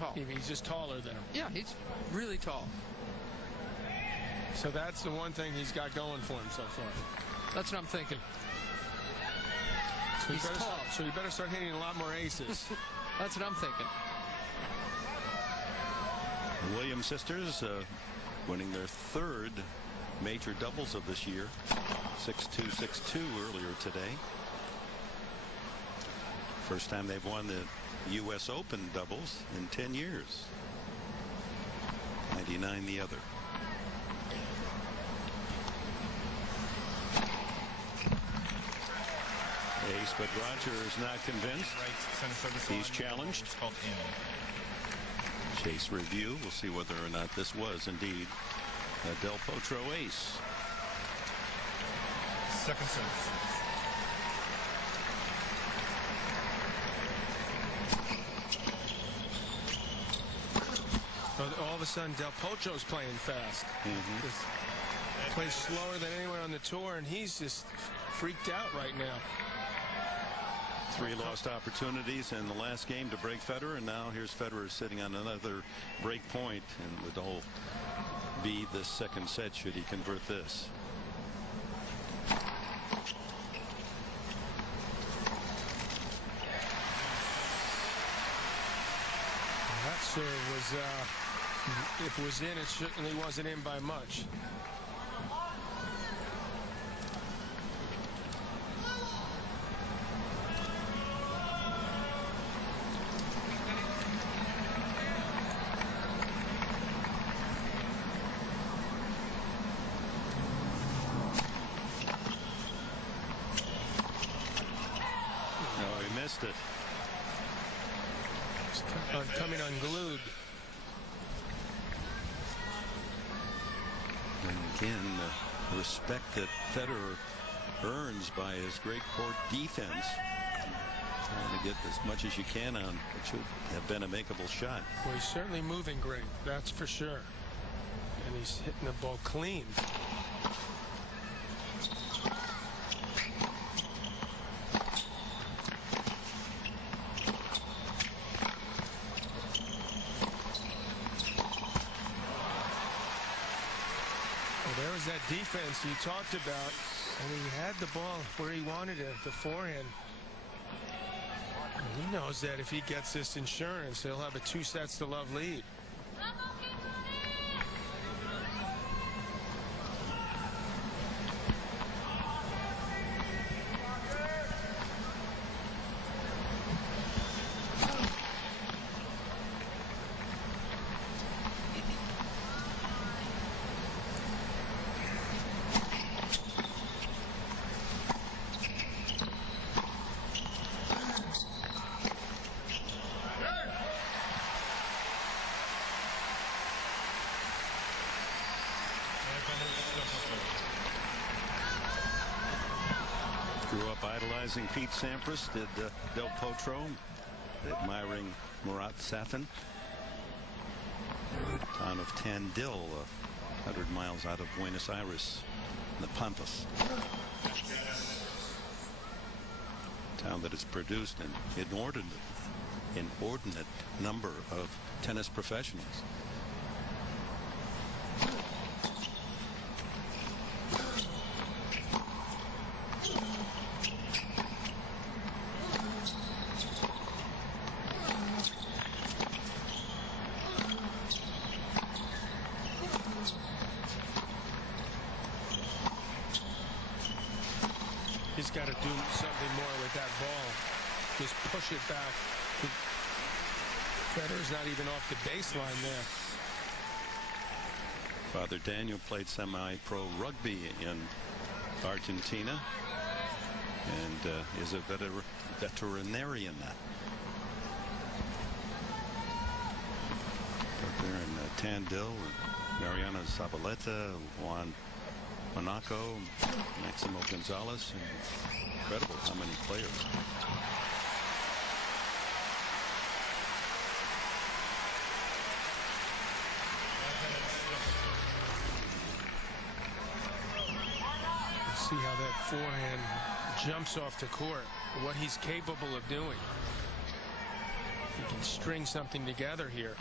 tall. He's just taller than him. Yeah, he's really tall. So that's the one thing he's got going for him so far. That's what I'm thinking. So He's tall. So you better start hitting a lot more aces. That's what I'm thinking. The Williams sisters winning their third major doubles of this year. 6-2, 6-2 earlier today. First time they've won the U.S. Open doubles in 10 years. 99 the other. Ace, but Roger is not convinced. He's challenged. Chase review. We'll see whether or not this was indeed a Del Potro ace. Second service. All of a sudden, Del Potro's playing fast. Plays slower than anyone on the tour, and he's just freaked out right now. 3 lost opportunities in the last game to break Federer, and now here's Federer sitting on another break point, and would all be the second set should he convert this. That serve was, if it was in, it certainly wasn't in by much. It. Coming unglued. And again, the respect that Federer earns by his great court defense. Trying to get as much as you can on what should have been a makeable shot. Well, he's certainly moving great, that's for sure. And he's hitting the ball clean. That defense you talked about, and he had the ball where he wanted it, the forehand. And he knows that if he gets this insurance, he'll have a 2 sets to love lead. Grew up idolizing Pete Sampras, did Del Potro, admiring Murat Safin. Town of Tandil, 100 miles out of Buenos Aires, in the Pampas. Town that has produced an inordinate number of tennis professionals. He's got to do something more with that ball. Just push it back. Federer's not even off the baseline there. Father Daniel played semi-pro rugby in Argentina and is a veterinarian. Up there in Tandil, Mariana Zabaleta, Juan Monaco, Maximo Gonzalez. Incredible how many players. See how that forehand jumps off the court, what he's capable of doing. He can string something together here.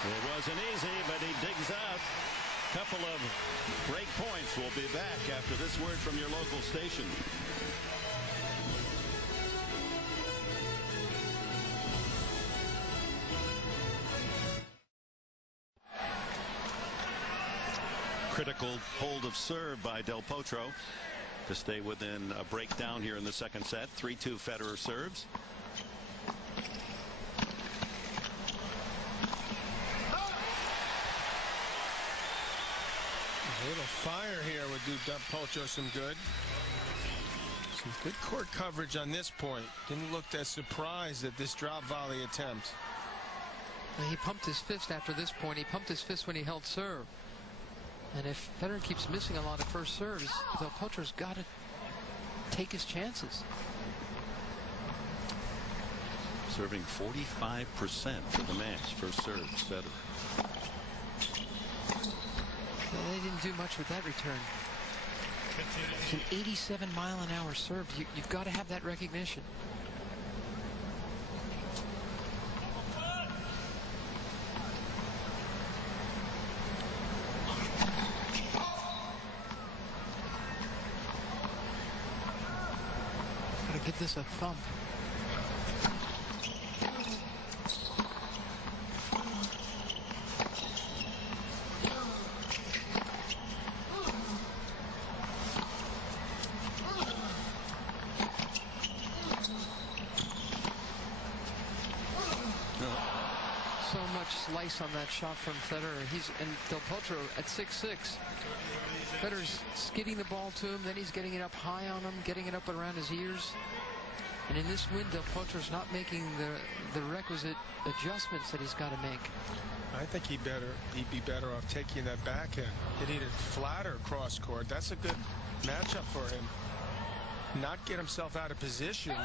It wasn't easy, but he digs out a couple of break points. We'll be back after this word from your local station. Critical hold of serve by Del Potro to stay within a breakdown here in the second set. 3-2 Federer serves. A little fire here would do Del Potro some good. Some good court coverage on this point. Didn't look that surprised at this drop volley attempt. He pumped his fist after this point. He pumped his fist when he held serve. And if Federer keeps missing a lot of first serves, Del Potro's got to take his chances. Serving 45% for the match. First serves, Federer. They didn't do much with that return. It's an 87-mile-an-hour serve. You've got to have that recognition. Gotta give this a thump. So much slice on that shot from Federer. And Del Potro at 6'6". Federer's skidding the ball to him, then he's getting it up high on him, getting it up around his ears. And in this wind, Del Potro's not making the requisite adjustments that he's got to make. I think he'd be better off taking that backhand, hitting it flatter cross court. That's a good matchup for him. Not get himself out of position.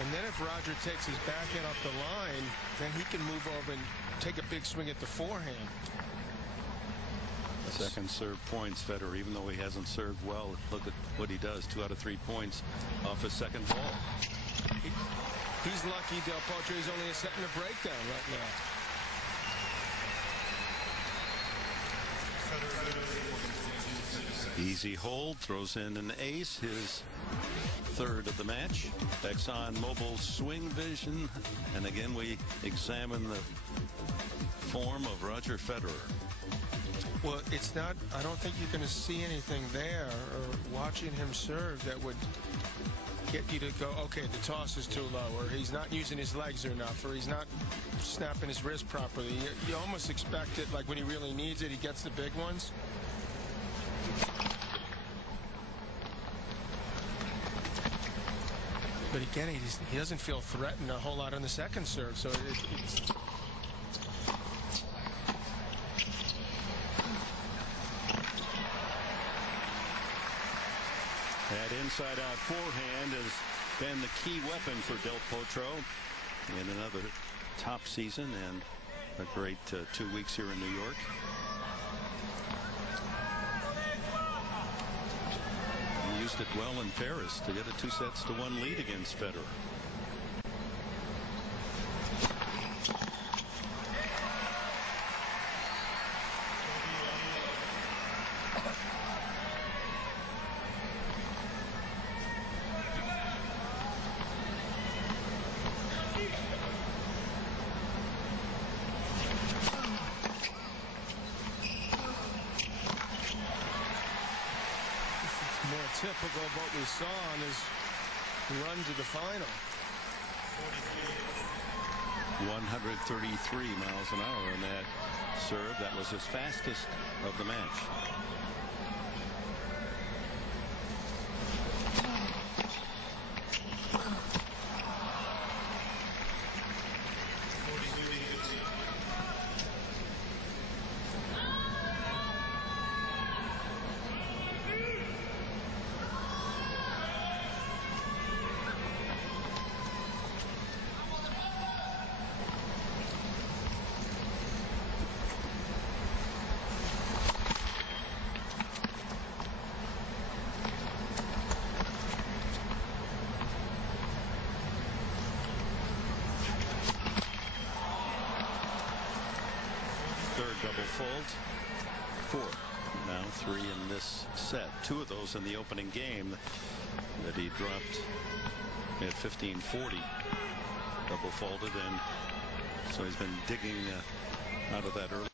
And then if Roger takes his backhand off the line, then he can move over and take a big swing at the forehand. Second serve points, Federer, even though he hasn't served well. Look at what he does. 2 out of 3 points off his second ball. He's lucky Del Potro is only a set in a breakdown right now. Easy hold, throws in an ace, his third of the match. Exxon Mobil swing vision, and again we examine the form of Roger Federer. Well, it's not, I don't think you're going to see anything there or watching him serve that would get you to go, okay, the toss is too low, or he's not using his legs enough, or he's not snapping his wrist properly. You almost expect it, like when he really needs it, he gets the big ones. But again, he doesn't feel threatened a whole lot on the second serve, so it's... That inside-out forehand has been the key weapon for Del Potro in another top season and a great 2 weeks here in New York. He used it well in Paris to get a 2-1 lead against Federer. Typical of what we saw on his run to the final. 133 miles an hour in that serve. That was his fastest of the match. double fault. 4. Now 3 in this set. 2 of those in the opening game that he dropped at 15-40. Double faulted, and so he's been digging out of that early.